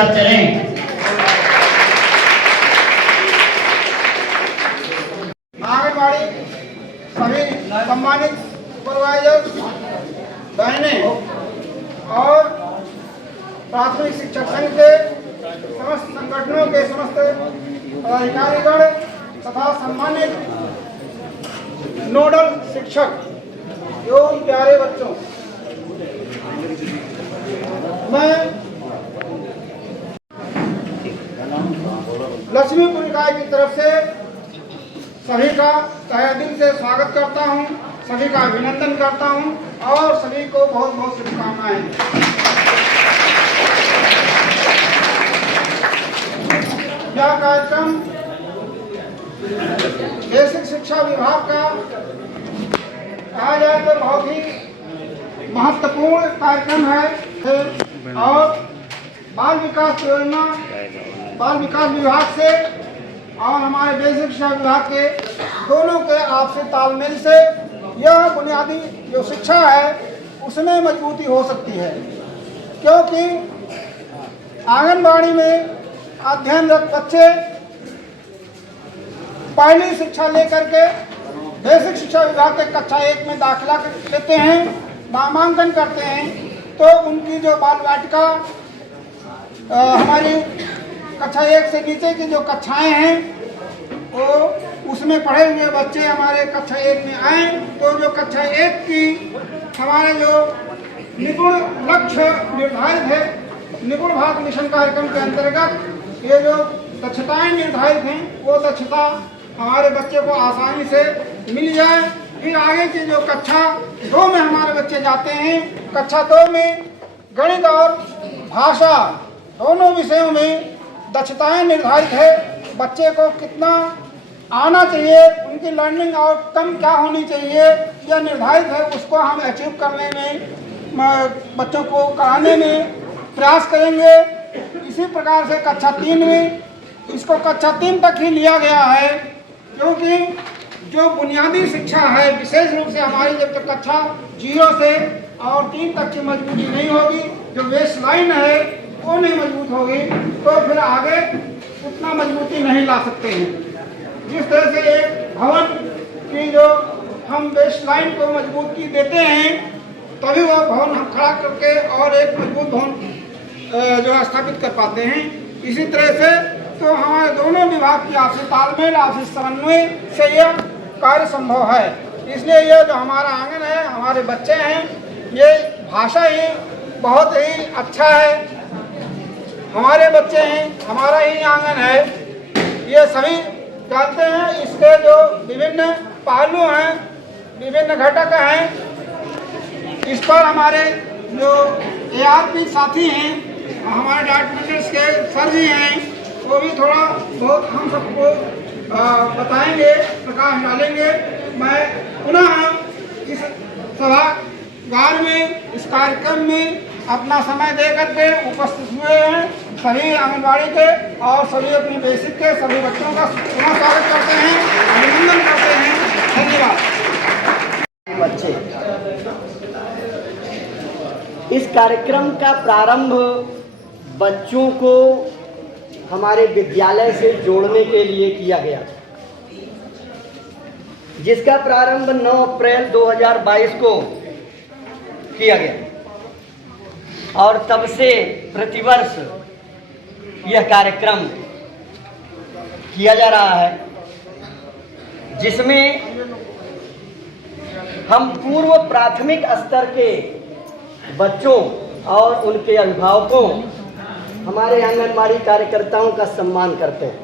साथ चलें। आंगनबाड़ी सभी सम्मानित सुपरवाइजर बहनें और प्राथमिक शिक्षक संघ के समस्त संगठनों के समस्त पदाधिकारीगण तथा सम्मानित नोडल शिक्षक एवं प्यारे बच्चों, मैं लक्ष्मीपुर इकाई की तरफ से सभी का तहे दिल से स्वागत करता हूं, सभी का अभिनंदन करता हूं और सभी को बहुत बहुत शुभकामनाएं। यह कार्यक्रम बेसिक शिक्षा विभाग का कहा जाए तो बहुत ही महत्वपूर्ण कार्यक्रम है और बाल विकास योजना, बाल विकास विभाग से और हमारे बेसिक शिक्षा विभाग के दोनों के आपसी तालमेल से यह बुनियादी जो शिक्षा है उसमें मजबूती हो सकती है, क्योंकि आंगनबाड़ी में अध्ययनरत बच्चे पहली शिक्षा लेकर के बेसिक शिक्षा विभाग के कक्षा 1 में दाखिला लेते हैं, नामांकन करते हैं, तो उनकी जो बाल वाटिका हमारी कक्षा 1 से नीचे की जो कक्षाएं हैं वो उसमें पढ़े हुए बच्चे हमारे कक्षा 1 में आए तो जो कक्षा 1 की हमारे जो निपुण लक्ष्य निर्धारित है, निपुण भारत मिशन कार्यक्रम के अंतर्गत ये जो दक्षताएं निर्धारित हैं वो दक्षता हमारे बच्चे को आसानी से मिल जाए। फिर आगे की जो कक्षा 2 में हमारे बच्चे जाते हैं, कक्षा 2 में गणित और भाषा दोनों विषयों में दक्षताएं निर्धारित है, बच्चे को कितना आना चाहिए, उनकी लर्निंग आउटकम क्या होनी चाहिए यह निर्धारित है, उसको हम अचीव करने में बच्चों को कराने में प्रयास करेंगे। इसी प्रकार से कक्षा 3 में इसको कक्षा 3 तक ही लिया गया है, क्योंकि जो बुनियादी शिक्षा है विशेष रूप से हमारी जब तक कक्षा 0 से और 3 तक की मजबूती नहीं होगी, जो बेस लाइन है वो नहीं मजबूत होगी, तो फिर आगे उतना मजबूती नहीं ला सकते हैं। जिस तरह से एक भवन की जो हम बेस लाइन को मजबूती देते हैं तभी वह भवन हम खड़ा करके और एक मजबूत भवन जो स्थापित कर पाते हैं। इसी तरह से तो हमारे दोनों विभाग की आपसी तालमेल, आपसी समन्वय से यह कार्य संभव है। इसलिए यह जो हमारा आंगन है, हमारे बच्चे हैं, ये भाषा ही बहुत ही अच्छा है, हमारे बच्चे हैं, हमारा ही आंगन है, ये सभी जानते हैं। इसके जो विभिन्न पहलू हैं, विभिन्न घटक हैं, इस पर हमारे जो ARP साथी हैं, हमारे डायरेक्टर्स के सर जी हैं, वो भी थोड़ा बहुत हम सबको बताएंगे, प्रकाश डालेंगे। मैं पुनः इस सभागार में इस कार्यक्रम में अपना समय दे करके उपस्थित हुए हैं सभी आंगनबाड़ी के और सभी अपनी बेसिक के सभी बच्चों का पुनः स्वागत करते हैं, अभिनंदन करते हैं। धन्यवाद। बच्चे, इस कार्यक्रम का प्रारंभ बच्चों को हमारे विद्यालय से जोड़ने के लिए किया गया, जिसका प्रारंभ 9 अप्रैल 2022 को किया गया और तब से प्रतिवर्ष यह कार्यक्रम किया जा रहा है, जिसमें हम पूर्व प्राथमिक स्तर के बच्चों और उनके अभिभावकों, हमारे आंगनबाड़ी कार्यकर्ताओं का सम्मान करते हैं।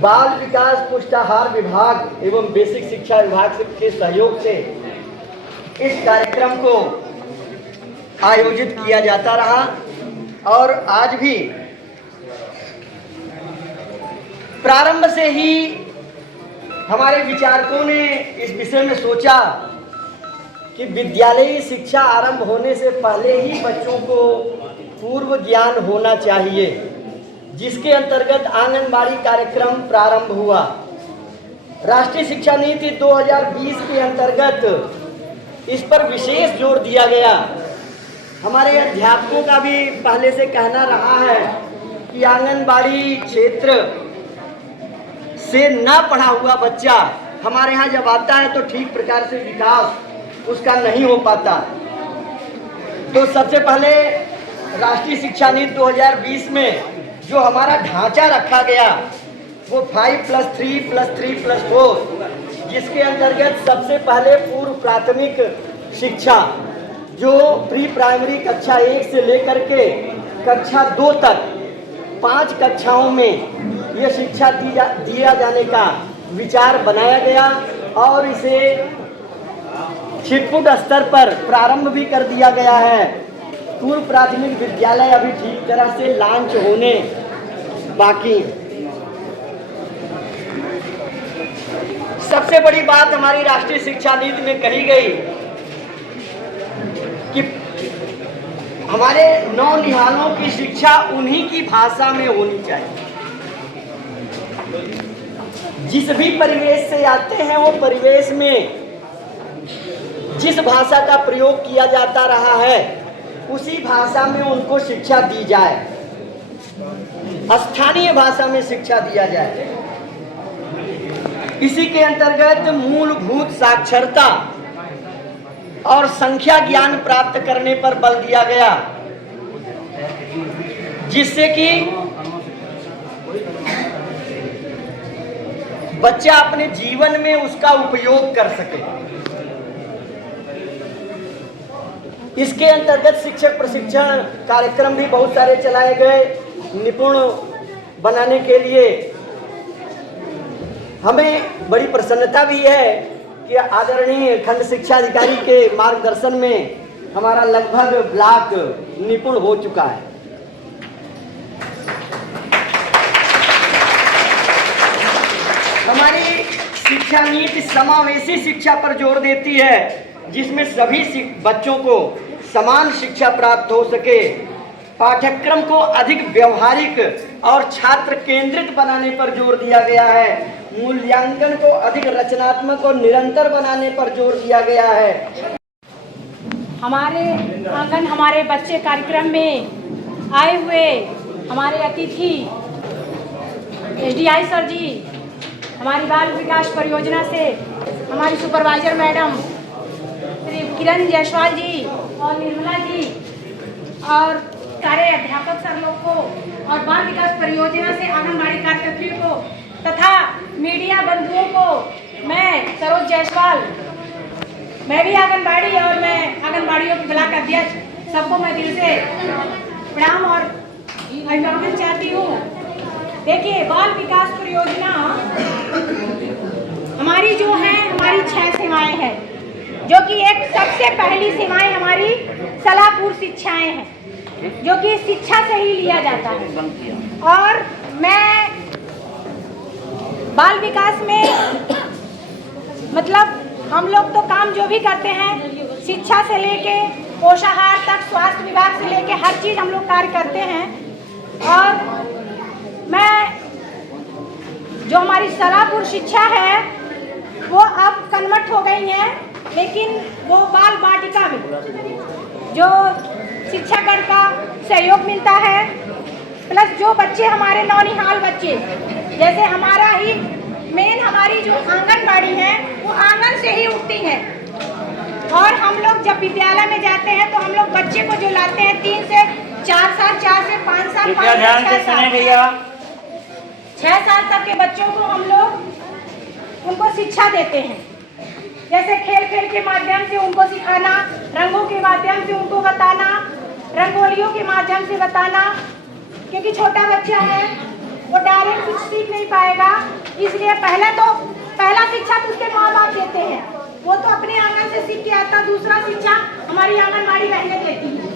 बाल विकास पुष्टाहार विभाग एवं बेसिक शिक्षा विभाग के सहयोग से इस कार्यक्रम को आयोजित किया जाता रहा और आज भी प्रारंभ से ही हमारे विचारकों ने इस विषय में सोचा कि विद्यालयी शिक्षा आरंभ होने से पहले ही बच्चों को पूर्व ज्ञान होना चाहिए, जिसके अंतर्गत आंगनबाड़ी कार्यक्रम प्रारंभ हुआ। राष्ट्रीय शिक्षा नीति 2020 के अंतर्गत इस पर विशेष जोर दिया गया हमारे अध्यापकों का भी पहले से कहना रहा है कि आंगनबाड़ी क्षेत्र से ना पढ़ा हुआ बच्चा हमारे यहाँ जब आता है तो ठीक प्रकार से विकास उसका नहीं हो पाता। तो सबसे पहले राष्ट्रीय शिक्षा नीति 2020 में जो हमारा ढांचा रखा गया वो 5+3+3+4, जिसके अंतर्गत सबसे पहले पूर्व प्राथमिक शिक्षा जो प्री प्राइमरी कक्षा 1 से लेकर के कक्षा 2 तक 5 कक्षाओं में ये शिक्षा दिया जाने का विचार बनाया गया और इसे छिटपुट स्तर पर प्रारंभ भी कर दिया गया है। पूर्व प्राथमिक विद्यालय अभी ठीक तरह से लॉन्च होने बाकी। सबसे बड़ी बात हमारी राष्ट्रीय शिक्षा नीति में कही गई कि हमारे नौनिहालों की शिक्षा उन्हीं की भाषा में होनी चाहिए। जिस भी परिवेश से आते हैं वो परिवेश में जिस भाषा का प्रयोग किया जाता रहा है उसी भाषा में उनको शिक्षा दी जाए, स्थानीय भाषा में शिक्षा दिया जाए। इसी के अंतर्गत मूलभूत साक्षरता और संख्या ज्ञान प्राप्त करने पर बल दिया गया, जिससे कि बच्चा अपने जीवन में उसका उपयोग कर सके। इसके अंतर्गत शिक्षक प्रशिक्षण कार्यक्रम भी बहुत सारे चलाए गए। निपुण बनाने के लिए हमें बड़ी प्रसन्नता भी है कि आदरणीय खंड शिक्षा अधिकारी के मार्गदर्शन में हमारा लगभग ब्लॉक निपुण हो चुका है। हमारी शिक्षा नीति समावेशी शिक्षा पर जोर देती है, जिसमें सभी बच्चों को समान शिक्षा प्राप्त हो सके। पाठ्यक्रम को अधिक व्यवहारिक और छात्र केंद्रित बनाने पर जोर दिया गया है। मूल्यांकन को अधिक रचनात्मक और निरंतर बनाने पर जोर दिया गया है। हमारे आंगन हमारे बच्चे कार्यक्रम में आए हुए हमारे अतिथि एसडीआई सर जी, हमारी बाल विकास परियोजना से हमारी सुपरवाइजर मैडम श्री किरण जायसवाल जी और निर्मला जी और सारे अध्यापक सर लोग को और बाल विकास परियोजना से आंगनबाड़ी कार्यकर्तियों को तथा मीडिया बंधुओं को मैं सरोज जायसवाल, मैं भी आंगनबाड़ी और मैं आंगनबाड़ियों की ब्लॉक अध्यक्ष, सबको मैं दिल से प्रणाम और अभिनंदन चाहती हूँ। देखिए, बाल विकास परियोजना हमारी जो है हमारी 6 सेवाएं हैं, जो कि एक सबसे पहली सेवाएं हमारी सलाहपूर्व शिक्षाएं हैं, जो कि शिक्षा से ही लिया जाता है। और मैं बाल विकास में मतलब हम लोग तो काम जो भी करते हैं शिक्षा से लेके पोषाहार तक, स्वास्थ्य विभाग से लेके हर चीज़ हम लोग कार्य करते हैं। और मैं जो हमारी सलाहपूर्व शिक्षा है वो अब कन्वर्ट हो गई है, लेकिन वो बाल वाटिका में जो शिक्षागण का सहयोग मिलता है, प्लस जो बच्चे हमारे नौनिहाल बच्चे, जैसे हमारा ही मेन हमारी जो आंगनबाड़ी है वो आंगन से ही उठती है। और हम लोग जब विद्यालय में जाते हैं तो हम लोग बच्चे को जो लाते हैं 3 से 4 साल, 4 से 5 साल, 5 से 6 साल तक के बच्चों को हम लोग उनको शिक्षा देते हैं। जैसे खेल खेल के माध्यम से उनको सिखाना, रंगों के माध्यम से उनको बताना, रंगोलियों के माध्यम से बताना, क्योंकि छोटा बच्चा है वो डायरेक्ट कुछ सीख नहीं पाएगा। इसलिए पहला शिक्षा तो उसके माँ बाप देते हैं, वो तो अपने आंगन से सीख के आता, दूसरा शिक्षा हमारी आंगनबाड़ी बहनें देती हैं।